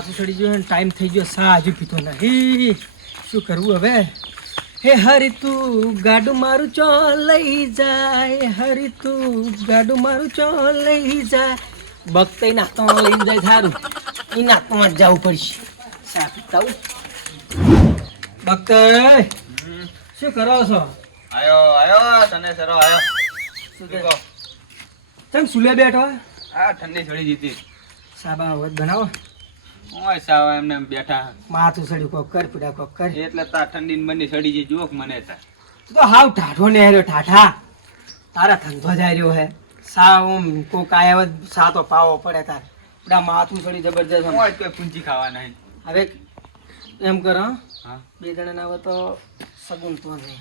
સા ચડી ગયું ટાઈમ થઈ ગયો. સા હજુ પીતો નહીં. શું કરવું હવે? હે હરી તું ગાડું મારું ચો લઈ જાય. હરી તું ગાડું મારું ચો લઈ જાય. ભક્ત એ નાતમાં લઈ જાય થારું એ નાતમાં જ જવું પડશે. સા પીતા ભક્ત શું કરો છો? આયો આયો તને સરો આયો. શું સુલે બેઠો? આ ઠંડી છોડી દીધી સાબા વધ બનાવો. ઓય સાવ એમને એમ બેઠા. માથું સડ્યું કોક કર પીડા કોક કર. એટલે તા ઠંડી મને સડી જઈ જોક મને તા તું તો હાવ ઠાઠો ને હાર્યો ઠાઠા તારા ધંધો જાય રહ્યો હે. સાવ કોક આયા સાતો તો પાવો પડે તાર. પીડા માથું સડી જબરજસ્ત. ઓય કોઈ પૂંજી ખાવા નહીં. હવે એમ કર હા. બે જણા ના તો સગુન તો નહીં.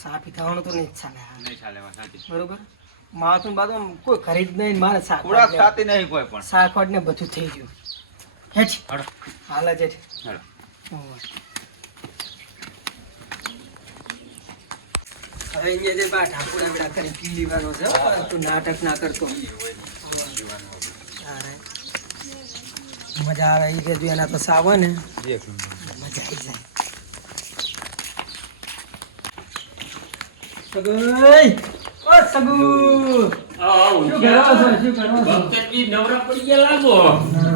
સાફી સા પીથાવાનું તો નહીં ચાલે. નહીં ચાલે બરોબર? માથું બાથું કોઈ ખરીદ નહીં મારે સાખોડ ખોરાક નહીં કોઈ પણ. સાખોડ ને બધું થઈ ગયું. હેઠ હાલ જ હેઠ. હવે અહીંયા જે બા ઠાકોરા બેડા કરી પી લેવાનો છે તું નાટક ના કરતો મજા આવે જો એના તો સાવ ને મજા આવી જાય સગુઈ! ઓ સગુ! શું કરો છો? શું કરો છો? નરવા પડી ગયા.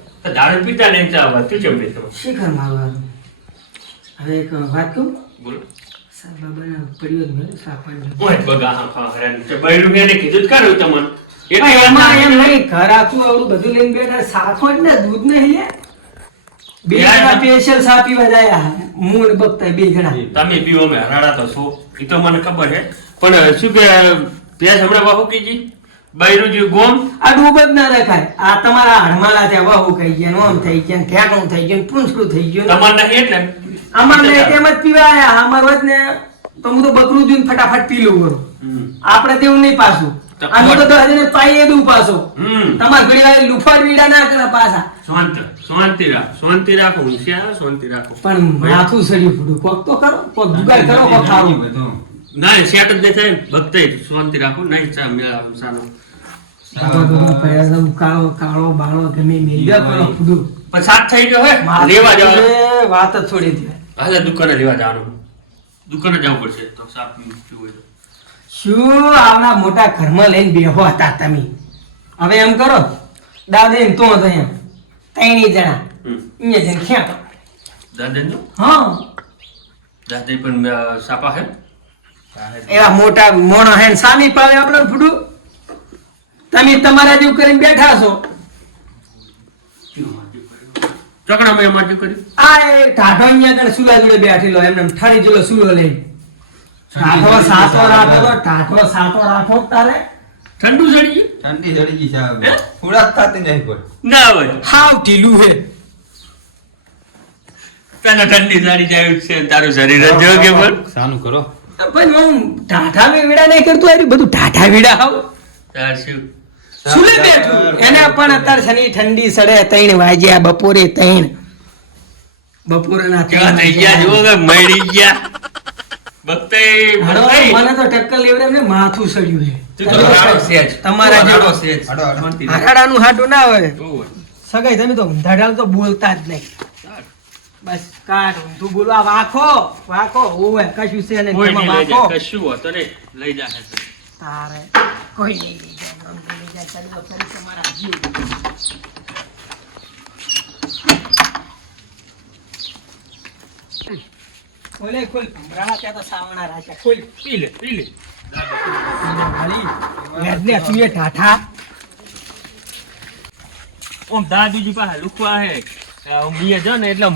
કો પીતા હવે એક વાત કહું? સાહેબ બાબાના પડ્યો જ મેં સાપડ એમાં એમ નહીં ઘર આખું આવડું બધું લઈને બેઠા ને દૂધ નહીં લે. બે જણા સ્પેશિયલ સા પીવા જાય ને બગતા બે જણા. તમે પીવો મેં હરાડા તો છો. એ તો મને ખબર છે. પણ શું કે ભેંસ હમણાં બાપુ કીજી બૈરું જે ગોમ. આ ડૂબ જ ના રખાય. આ તમારા હડમાલા છે વહુ કહી ગયા ને થઈ ગયા ને થઈ ગયું ને પૂંછડું થઈ ગયું. ને નહીં એટલે? અમાર નહીં તેમ જ પીવાયા. અમાર વચ ને તો હું તો બકરું દૂધ ફટાફટ પી લઉં કરું આપણે તેવું નહીં પાછું. આનું તો દસ જણે પાઈએ દઉં પાછો તમારે ઘડી વાર લુફાડ વીડા ના કરે પાછા. શાંત શાંતિ રાખ શાંતિ રાખો હોશિયાર શાંતિ રાખો. પણ માથું સડ્યું ફૂટું. કોક તો કરો કોક દુકાળ કરો કોક ખાવું. ના સેટ જ નહીં થાય ભક્તે શાંતિ રાખો નહીં ચા મેળા છે, કાળો બાળો ગમે થઈ ગયો હે. લેવા જવાનું. વાત છોડી દે હાલે દુકાને લેવા જવાનું. દુકાને જવું પડશે. તો સાપ પીવું શું આવના મોટા ઘરમાં લઈને બેહો હતા તમે? હવે એમ કરો દાદા એમ તો હતો એમ. ત્રણેય જણા. અહીંયા જઈને ખ્યા દાદા હા. દાદા પણ સાપા હે? એવા મોટા મોણા હે સામી પાવે આપણે ફૂડું તમે તમારા જેવું કરીને બેઠા છો. ચોકડા મેં એમાં કર્યું? આ એ ટાઢો અહીંયા આગળ સુલા જોડે બેઠેલો એમને ઠાડી જોડે સુલો લઈ ટાઢો સાતો રાખો તો ટાઢો સાતો રાખો તારે. ઠંડુ ચડી ગયું ઠંડી ચડી ગઈ સાહેબ. ખોરાક ખાતી નહીં કોઈ. ના હોય. હાવ ઢીલું હે તને ઠંડી સારી જાય છે તારું શરીર જ જો કે પણ સાનું કરો. પણ હું ટાઢા વીડા નહીં કરતો બધું ટાઢા વીડા હાવ. તાર શું? સુલે બેઠું? એને પણ અત્યારે શનિ ઠંડી સડે ત્રણ વાગ્યા બપોરે ત્રણ. બપોરના કેવા થઈ ગયા? જુઓ કે મળી ગયા. ભક્તે મને તો ટક્કર લેવડે ને માથું સડ્યું છે. તમારા જેવો. સેજ ના હોય. સગાઈ તમે તો ઊંધાડાલ તો બોલતા જ નહીં. બસ કાઢ. તું બોલવા વાખો વાખો. ઓવે કશું છે વાખો. કશું હોતો લઈ તારે કોઈ નહીં લઈ જાય આમ તો લઈ જાય ચાલી જાઓ, ફરી તમારા જીવ. ખોલે ખોલ. ભમરાના ત્યાં તો સાવણા રાખ્યા. ખોલ. પી લે પી લે. વેદને તુએ ઠાઠા ઓમ દાદીજી પાસે લુખવા હે. હું બીએ જો ને એટલે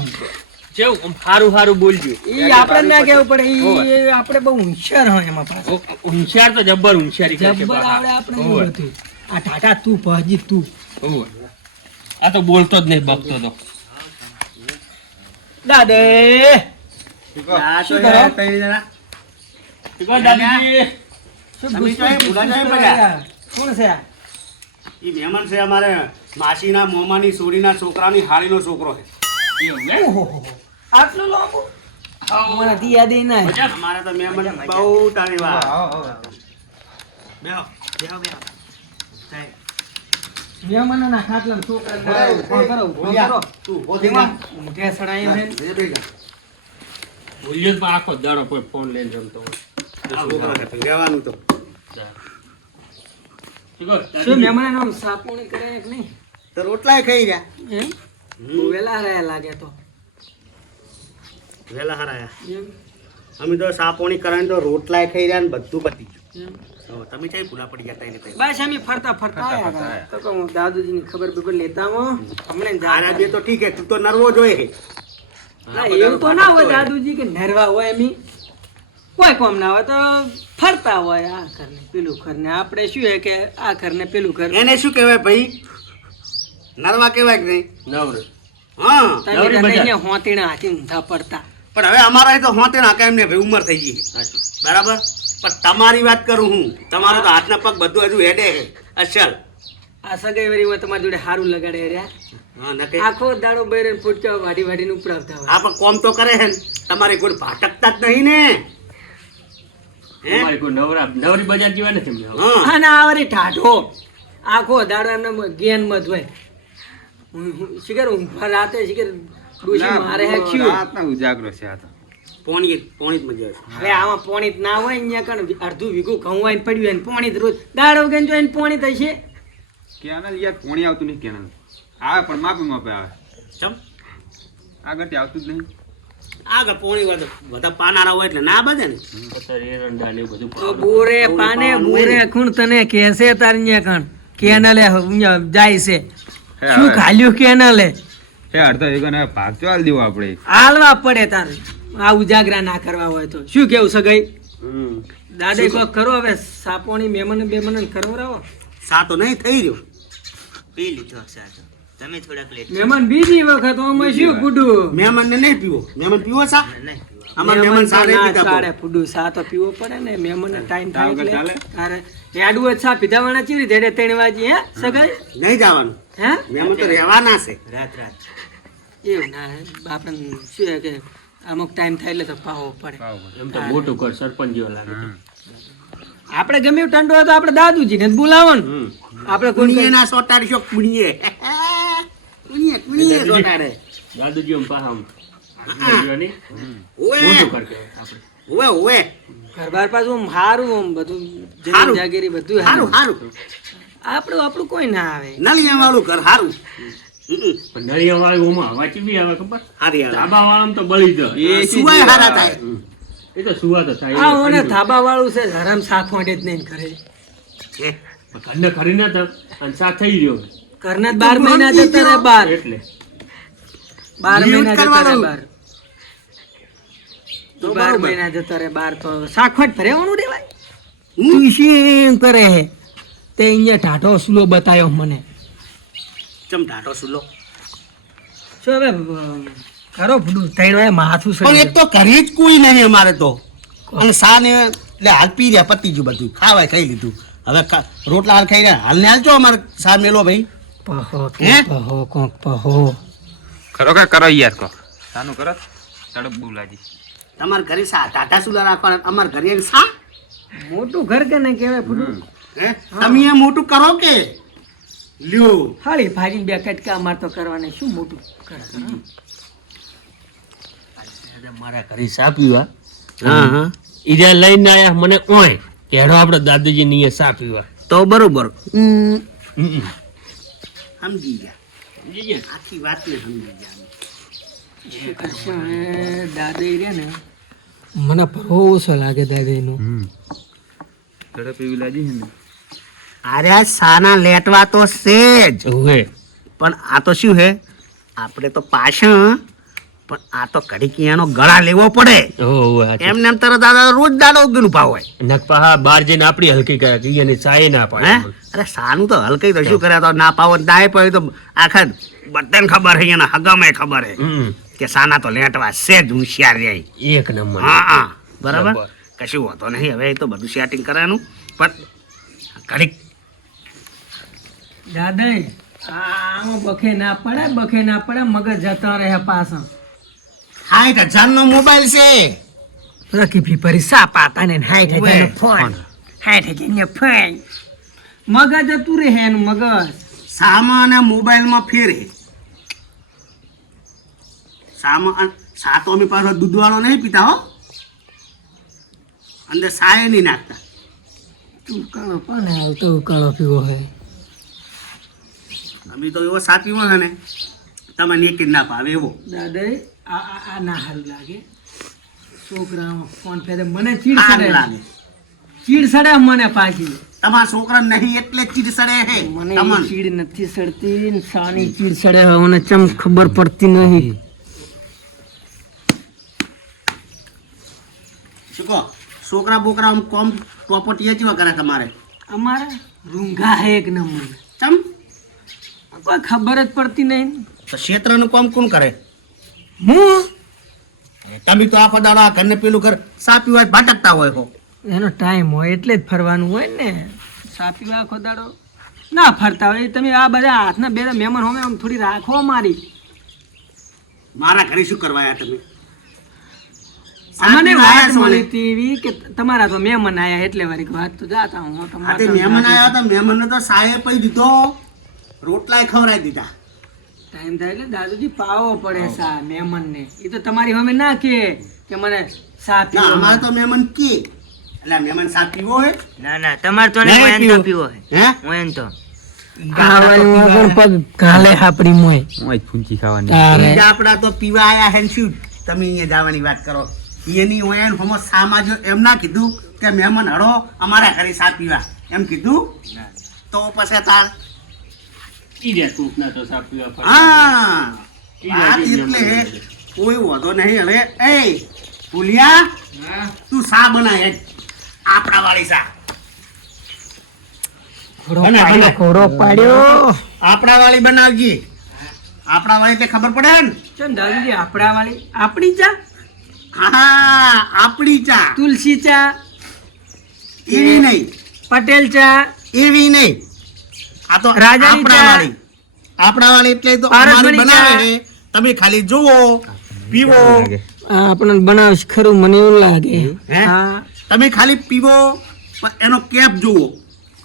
જેવું આમ હારું હારું બોલજો. ઈ આપણે ના કેવું પડે. ઈ આપણે બહુ હોશિયાર હોય એમાં પાછું. હોશિયાર તો જબ્બર હોશિયારી કરે છે જબ્બર. આવડે આપણે આ ટાટા તું પહજી તું. આ તો બોલતો જ નહીં બકતો તો. દાદે? કોણ છે આ? મહેમાન છે અમારે. માસીના મોમાની સોડીના છોકરાની હાળીનો છોકરો છે. આટલું લાંબુ? મને દી યાદ અમારે તો મહેમાન બહુ તારી વાત. બેહો બેહો. મહેમાનોના ખાટલામાં છોકરાને ફોન કરો, ફોન કરો. તું ઊભો થઈ જા. ઊંઘે સડાયો હે ને. બેહી બેહી જા. ભૂલ્યો આખો દાડો કોઈ ફોન લઈને રમતો હોય આ છોકરો છે, રહેવાનું તો શું કહો શું દાદીજી? મહેમાનોને આમ સાપોણી કરે કે નહીં? તો રોટલાય ખાઈ ગયા વેલા હરાયા લાગે તો વેલા હરાયા? અમે તો સાપોણી કરાવીને તો રોટલાય ખાઈ રહ્યા ને બધું પતી ગયું? તમે ક્યાંય ભૂલા પડી ગયા તઈને. બસ અમે ફરતા ફરતા આયા તો કહું દાદુજીની ખબર બિબર લેતા હો. અમને જ આરા તો ઠીક હે તું તો નરવો જોઈએ ના, એવું તો ના હોય દાદુજી કે નરવા હોય એમ કોઈ કોમ ના હોય તો ફરતા હોય આ ઘરને પેલું ઘરને. આપણે શું હે કે આ ઘરને પેલું ઘર. એને શું કહેવાય ભાઈ? નરવા કહેવાય કે નહીં? નવરે. હા. તમે હોતીને હાથી ઊંધા પડતા. પણ હવે અમારા તો હોતે નાકા એમને ભાઈ ઉંમર થઈ ગઈ બરાબર? પણ તમારી વાત કરું હું. તમારો તો હાથના પગ બધું હજુ હેડે છે. અસલ. આ સગાઈ વાળીમાં તમારી જોડે સારું લગાડે રહ્યા આખો દાડો બૈરે ફૂટકા વાડી વાઢીને ઉપડાવતા હોય. આ પણ કોમ તો કરે છે ને. તમારી કોઈ ભાટકતા જ નહીં ને. હે? અમારી કોઈ નવરા નવરી બજાર જેવા નથી હા. ના આવરી ઠાઠો આખો દાડો એમને જ્ઞાન મત હોય. શિખર ઊંઘવા રાતે શિખર ડૂસી મારે હે બહુ રાતના ઉજાગરો છે આ તો. પોણી પોણી મજા આવે હવે આમાં પોણી ના હોય અહીંયા કણ અડધું વીઘું ઘઉં આવીને પડ્યું હોય ને પોણી રોજ. દાડો ગઈ જોઈને પોણી થશે. કેનાલ યાર પોણી આવતું નહીં કેનાલ. આવે પણ માપે માપે આવે. ચમ? આગળથી આવતું જ નહીં. આગળ પોણી વધે બધા પાનારા હોય એટલે ના બધે ને? અત્યારે એવું બધું બોરે પાને બોરે ખૂણ તને કેસે તાર અહીંયા કણ. કેનલે જાય છે. શું ખાલ્યું કેનલે? હે અડધા હવે ભાગ ચાલ દેવો આપણે હાલવા પડે તાર. આ ઉજાગરા ના કરવા હોય તો. શું કેવું સગાઈ? દાદે કોક કરો હવે સાપોણી મેમન બેમન કરવરાવો સા તો નહીં થઈ રહ્યો. પી લીધો સા તો તમે થોડાક લેટ મહેમાન બીજી વખત આમાં શું ગુડુ મહેમાન ને નહીં પીવો. મેમન પીવો સા? આમાં મહેમાન સા સારે પીતા ચાલે બહુ. સા તો પીવો પડે ને મહેમાન ટાઈમ થાય એટલે તારે હેડવું હોય તો સા પીધા વાળા ચીવી ધેડે ત્રણ વાજી હે સગાઈ? નહીં જવાનું. હે? મેમ તો રહેવાના છે. રાત રાત. એવું ના આપણને શું કે અમુક ટાઈમ થાય એટલે તો પાવો પડે. એમ તો મોટું ઘર સરપંચ જેવો લાગે આપણે ગમે એવું ઠંડો હોય તો આપણે દાદુજીને જ બોલાવવાનું. હમ. આપણે કુણીએ ના સોટાડશો કુણીએ. કુણીએ કુણીએ સોટાડે. દાદુજી એમ પાહમ મોટું કહેવાય આપણે. ઓએ ઓવે ઘર બાર પાછું આમ હારું આમ બધું જમીન જાગીરી બધું હારું. હારું હારું. આપણું આપણું કોઈ ના આવે. નલિયા વાળું ઘર હારું. નળિયા વાળું ઓમાં હવા ચીવી આવે ખબર? હારી આવે. ધાબા વાળામાં તો બળી જાય એ સુવાય હારા થાય. એ તો સુવા તો થાય. આ ઓને ધાબા વાળું છે હરામ શાક વાંટે જ નહીં કરે ઘરને ખરી ના થાય અને સાથ થઈ ગયો. ઘરના બાર મહિના જતા રહે બાર. એટલે. બાર મહિના જતા રહે બાર. બાર બરોબર. મહિના જતા રહે બાર તો શાકવાટ ભરેવાનું રેવાય તું કરે? હે તે અહીંયા ટાઢો સુલો બતાયો મને. ચમ ટાટો સુલો? શું હવે ખરો ભૂલું ત્રણ વાગે માથું પણ એક તો ઘરે જ કોઈ નહીં અમારે તો. અને સા ને એટલે હાલ પી રહ્યા પતી ગયું બધું. ખાવાય ખાઈ લીધું. હવે રોટલા હાલ ખાઈ રહ્યા. હાલ ને હાલજો અમારે સા મેલો ભાઈ. પહો પહો કોક પહો. ખરો કે કરો યાર કો સાનું કરો તડપ બોલાજી તમારે ઘરે સા ટાટા સુલા રાખવાના અમાર ઘરે સા? મોટું ઘર કે ને કહેવાય ફૂટું? હે? તમે એ મોટું કરો કે? લ્યો. હાળી ભાજી બે કટકા અમાર તો કરવાને શું મોટું કરે? મારા ઘરે સા પીવા? હા હા. ઈજા લઈને આયા મને ઓય કેડો આપણે દાદાજી નીએ સા પીવા. તો બરોબર. હમ. સમજી ગયા. સમજી ગયા? આખી વાત ને સમજી ગયા. શું કરશે હવે દાદા ઈ ને મને ભરોસો લાગે દાદા એનો. તડપ એવી લાગી છે ને? અરે આ સાના લેટવા તો છે જ. પણ આ તો શું હે? આપણે તો પાછા પણ આ તો કડીકીયાનો ગળા લેવો પડે. એમને એમ તરત દાદા રોજ દાડો ઉગીનું ભાવ હોય. નકપા હા બાર જઈને આપણી હલકી કરે છે ઈયાની સાય ના પડે. અરે સાનું તો હલકી તો શું કરે? તો ના પાવો દાય પડે તો આખા બધાને ખબર છે એના હગામે ખબર છે હમ. કે સાના તો લેટવા સેજ હોશિયાર રહે એક નંબર. હા હા. બરાબર. કશું હોતો નહીં. હવે તો બધું સેટિંગ કરવાનું પણ ઘડીક. દાદા આમાં બખે ના પડે બખે ના પડે મગજ જતો રહે પાછો. સાઠ હજારનો મોબાઈલ છે. રકી ફીફરી સાપ આતા ને હાઈટ હજારનો. ફોન. હાઈટ હજારનો ફોન. મગજ હતું રહે એનું મગજ. સામાન મોબાઈલમાં ફેરે. સામા સા તો અમે પાછો દૂધવાળો નહીં પીતા હો. અંદર સાય નહીં નાખતા. ઉકાળો પણ આવતો ઉકાળો પીવો હે. અમે તો એવો સા પીવો છે ને તમે એક ના પાવે એવો. દાદા આ આ ના સારું લાગે. છોકરા ફોન ફેરે મને ચીડ સડે. લાગે. ચીડ સડે મને પાછી. તમારા છોકરા નહીં એટલે ચીડ સડે હે. મને તમને. ચીડ નથી સડતી સાની ચીડ સડે હવે મને ચમ ખબર પડતી નહીં. શું કહો? છોકરા બોકરા આમ કોમ પ્રોપર્ટી ચેવા કરે તમારે? અમારે રૂંઘા હે એક નંબર. ચમ? કોઈ ખબર જ પડતી નહીં. તો ક્ષેત્રનું કામ કોણ કરે? હું? તમે તો આખો દાડો આ ઘરને પેલું ઘર સાપી પીવા ભટકતા હોય હો. એનો ટાઈમ હોય એટલે જ ફરવાનું હોય ને. સાપી આખો દાડો ના ફરતા હોય તમે આ બધા હાથના બે મહેમાન હોમે આમ થોડી રાખો મારી મારા ઘરે શું કરવા તમે? મને વાત? મળી હતી કે તમારા તો મહેમાન આયા એટલે વારી વાત તો જાતા હું હા તે મહેમાન આયા હતા. મહેમાન તો સાહેબ પઈ દીધો. રોટલાય ખવડાવી દીધા. ટાઈમ થાય એટલે દાદુજી પાવો પડે સા મહેમાન ને એ તો તમારી સામે ના કે કે મને સા પીવો. અમારે તો મહેમાન કે. એટલે મહેમાન સા પીવો હે ના ના તમારે તો ને હું તો પીવો. હે? હું એમ તો. આપડા તો પીવા આયા હે શું? તમે અહીંયા જવાની વાત કરો. એની હોય ને હમો સામા જો એમ ના કીધું કે મહેમાન હડો અમારા ઘરે સા પીવા. એમ કીધું? તો પછી તાર તો. હા. એટલે. કોઈ વધો નહીં. હવે એ ભૂલિયા તું સા બનાય આપણા વાળી સા આપણા વાળી બનાવજી. આપણા વાળી એટલે ખબર પડે ને? દાદુજી આપણા વાળી. આપણી ચા? હા આપણી ચા. તુલસી ચા. એવી નહીં. પટેલ ચા. એવી નહીં. આ તો રાજાની આપણા વાળી આપણા વાળી એટલે તો અમારી બનાવે તમે ખાલી જુઓ પીવો. આપણને બનાવશ ખરું મને એવું લાગે. હા? તમે ખાલી પીવો એનો કેપ જુઓ.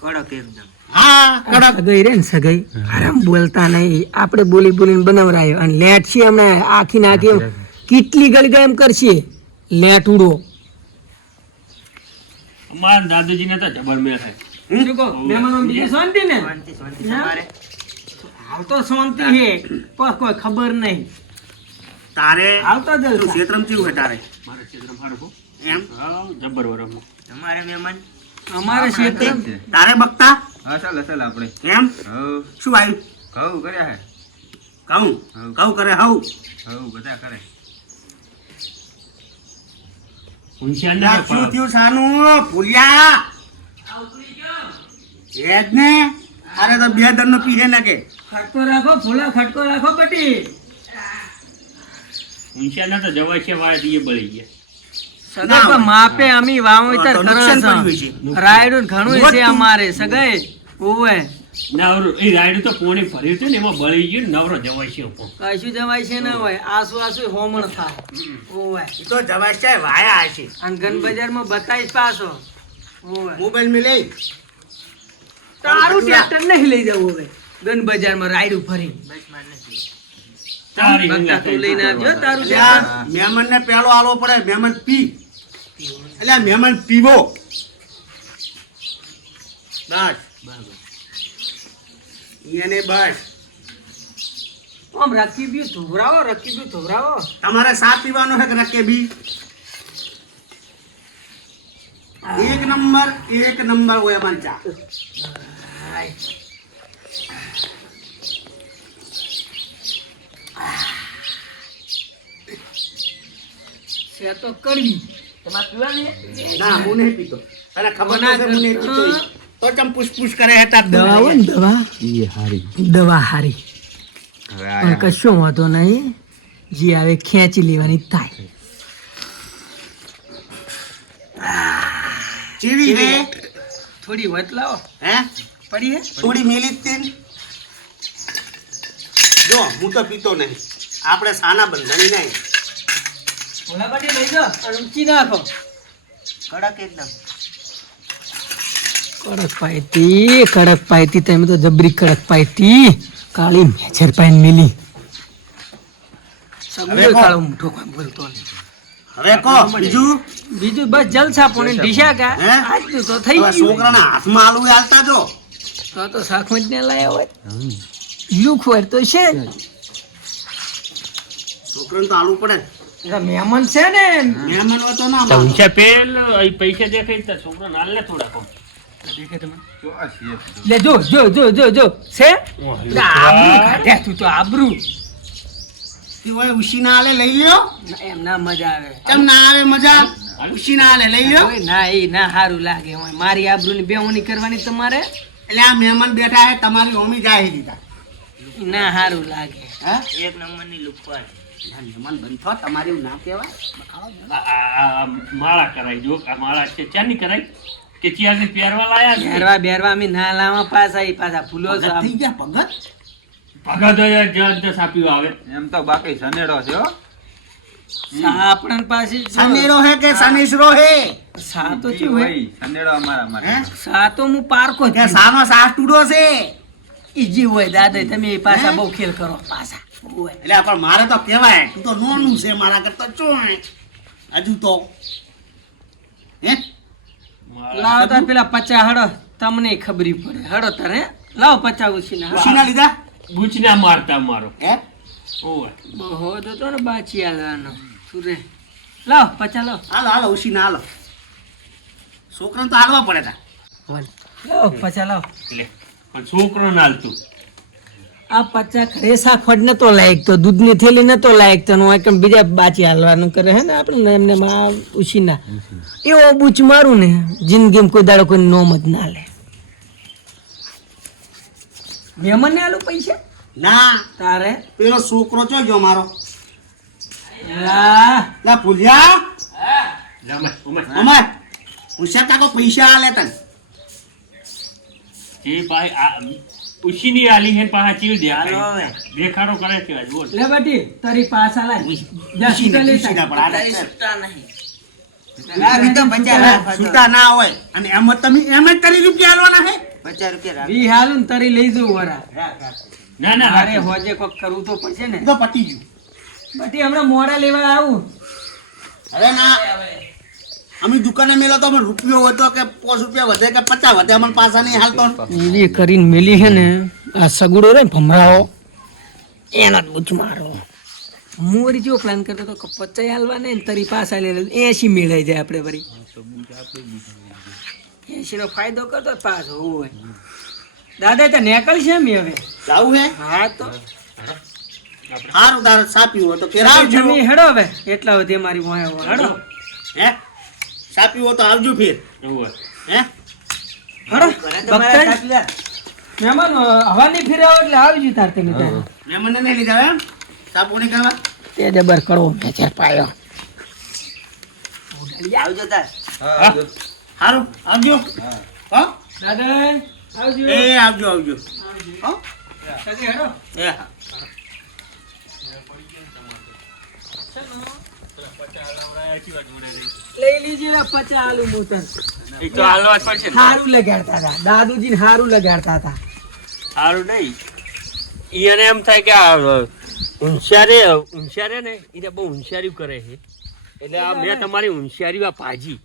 કડક એકદમ. હા કડક. સગાઈ રે ને સગાઈ. આરામ બોલતા નહીં. આપણે બોલી બોલીને બનાવરાયો અને લેટ છે હમણાં. આખી નાખી કેટલી ગળગા એમ કરશે? લેટ ઉડો. અમારા દાદાજીને તો જબર મેળ છે. શું કહો? મહેમાનો બીજી શાંતિ ને? શાંતિ શાંતિ ના? તમારે? હાલ તો શાંતિ હે પણ કોઈ ખબર નહીં. તારે હાલ તો ક્ષેત્રમ કેવું છે તારે? મારા ક્ષેત્રમાં સારું એમ? જબર વરમ તમારે મહેમાન? અમારે ક્ષેત્ર તારે બકતા? હા ચાલ ચાલ આપણે. એમ? શું આવ્યું કહું કર્યા હે. કહું કહું કરે હવ બધા કરે ઊંચિયા લા, ના શું થયું સાનું? ભૂલ્યા? એ જ ને? અરે તો બે દરનો પીહે નાખે ખટકો રાખો ફૂલા ખટકો રાખો બટી. ઊંચિયા ના તો જવાય છે વાય દીએ બળી ગયા. સગાઈ માપે અમી છે. રાયડું ઘણું છે અમારે સગાઈ. ઓવે ના એ રાયડું તો પોણી ભર્યું હતું ને એમાં બળી ગયું નવરો જવાય છે ઉપર. કશું જવાય છે ને હોય આસુ આસુ હોમણ થાય. ઓય તો જવાય છે વાયા છે અને ગન બજારમાં બતાવીશ પાછો. ઓય મોબાઈલમાં લઈ તારું ટ્રેક્ટર નહીં લઈ જવું હવે. ગન બજારમાં રાયડું ભરી બસ તારી તું લઈને આવજો તારું મહેમાન ને પેલો આલો પડે મહેમાન પી. એટલે આ મહેમાન પીવો. બસ. એને બસ આમ રકીબ્યું ધોવરાવો રકીબ્યું ધોવરાવો. તમારે સા પીવાનો છે કે રકે બી? એક નંબર એક નંબર હોય મન ચા. છે તો કડવી તમારે પીવાની? ના હું નહીં પીતો. અને ખબર ના ના નહીં પીતો. તો તમ પૂછ કરે હતા દવા હોય ને દવા? એ હારી. દવા હારી. પણ કશો વાંધો નહીં. જે આવે ખેંચી લેવાની થાય. ચીવી રે થોડી વત લાવો. હે? પડી હે થોડી મેલી જ તીન જો હું તો પીતો નહીં. આપણે સાના બંધણી નહીં. ઓલા પાટી લઈ જો અને ઊંચી નાખો કડક એકદમ. કડક પાયતી કડક પાયતી તમે તો જબરી કડક પાયતી કાળી મેજર પાઈન મિલી હવે કાળો મુઠો કોઈ બોલતો નહીં. હવે કો. બીજું? બીજું બસ જલસા પોણી ઢીસા કા. આજ તો થઈ ગયું. છોકરાના હાથમાં આલુ હાલતા જો. તો તો શાકમાં જ ને લાયા હોય. લુક હોય તો છે. છોકરાને તો આલુ પડે મહેમાન છે ને. મહેમાન હોય તો ના પૈસા પેલ પૈસા દેખાય તો છોકરો નાલ ને થોડા કમ લે જો જો જો જો જો છે આબરૂ કાઢ્યા તું તો આબરૂ હોય ઉશીના આલે લઈ લ્યો એમ ના મજા આવે કેમ ના આવે મજા ઉશીના આલે લઈ લ્યો ના એ ના સારું લાગે હોય મારી આબરૂની બેવણી કરવાની તમારે એટલે આ મહેમાન બેઠા હે તમારી હોમી જાય દીધા ના સારું લાગે હા એક નંબરની આ મહેમાન બનતો તમારી એવું ના કહેવાય માળા કરાઈ જો આ માળા છે ચાની કરાઈ કે ચિયાને પહેરવા લાયા છે? પહેરવા બેરવા અમે ના લાવા પાછા એ પાછા ફૂલો થઈ ગયા ભગત? ભગત જ દસ આપ્યું આવે. એમ તો બાકી સનેડો છે હો. આપણા પાસે જો- હે કે સનેસરો હે? સા તો શું હોય હોય, સનેડો અમારા માટે. સા તો હું પારકો કે સાનો સાસ ટૂડો છે? ઈજી હોય દાદા તમે એ પાછા? બહુ ખેલ કરો પાછા એટલે પણ મારે તો કહેવાય તું તો નોનું છે મારા કરતા શું હજુ તો. હે? લાવો તાર પેલા પચા હડો તમને ખબરી પડે. હડો તારે લાવો પચા ઉછીના. ઉછીના લીધા? બૂચના મારતા મારો. હે? ઓય બહુ તો તો બાચી આલવાનો. સુરે લાવ પચા લાવ. હાલો હાલો ઉછીના હાલો. છોકરાને તો હાલવા પડે તા. લાવ પચા લાવ. લે પણ છોકરો નાલતું આ પચા રેસા ખડ નતો લાયક તો દૂધની થેલી નતો લાયક તો હું એકમ બીજા બાચી હાલવાનું કરે હે ને આપણે એમને માં ઉછીના એવો બૂચ મારું ને જિંદગીમાં કોઈ દાડો કોઈ નોમ જ ના લે. મહેમાન ને આલું પૈસા? ના. તારે? પેલો છોકરો ચો ગયો મારો? લા ભૂલ્યા. અમાર ઉશા કાકો પૈસા આલે તને. એ ભાઈ આ ઉશીની આલી હે ને પાછા ચીડ હાલો દેખાય દેખાડો કરે છે આજ બોલ. લે બેટી તારી પાછા લાય. જા સીધા ઉશીના લેતા ઉશીના પણ આલે છે. નહીં. ના હોય. અને એમ તમે એમ જ કરી રૂપિયા આલવાના હે? પચાસ રૂપિયા વી હાલું ને તારી લઈ જવું વરા. ના ના અરે હોજે કોક કરવું તો પડશે ને. તો પતી ગયું. બાટી હમણાં મોડા લેવા આવું. હવે ના. અમે દુકાને મેલો તો અમને રૂપિયો હતો કે પાંચ રૂપિયા વધે કે પચાસ વધે અમને પાછા નહીં હાલતો. એવી કરીને મેલી છે ને આ સગુડો રે ભમરાઓ એનો જ મારો. મોરી વળી પ્લાન કરતો તો પચાઈ હાલવા ને તરી લઈ લે એસી મેળાઈ જાય આપણે વળી. એસીનો ફાયદો કરતો પાછો હોય. દાદા ત્યાં નેકળ છે મેં હવે. જાવું હે? હા તો. સારું તારે સાપ્યું હોય તો ફેરાવજો હેડો હવે. એટલા વધે મારી વાંહે. હેડો. હે? સાપ્યું હો તો આવજો ફેર. હે. મહેમાન હવા નહીં ફેરાવો એટલે આવજો તાર તમે મહેમાન નહીં લીધા એમ? સાપુણી કરવા તે જબર કરો મેચર પાયો. આવજો તાર. હારું સારું આવજો. હા. દાદા આવજો. એ આવજો આવજો. હા? એ હા. લઈ લીજે પચા આલુ મોતર. એ તો હાલવા જ પડશે હારું લગાડતા હતા. દાદુજી હારું લગાડતા હતા. સારું નહીં. ઈને એમ થાય કે આ હોશિયારે હોશિયારે ને એને બહુ હોશિયારી કરે છે. એટલે આ મેં તમારી હોશિયારી આ ભાજી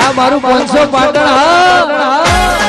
આ મારું પાંચસો પાટણ હા.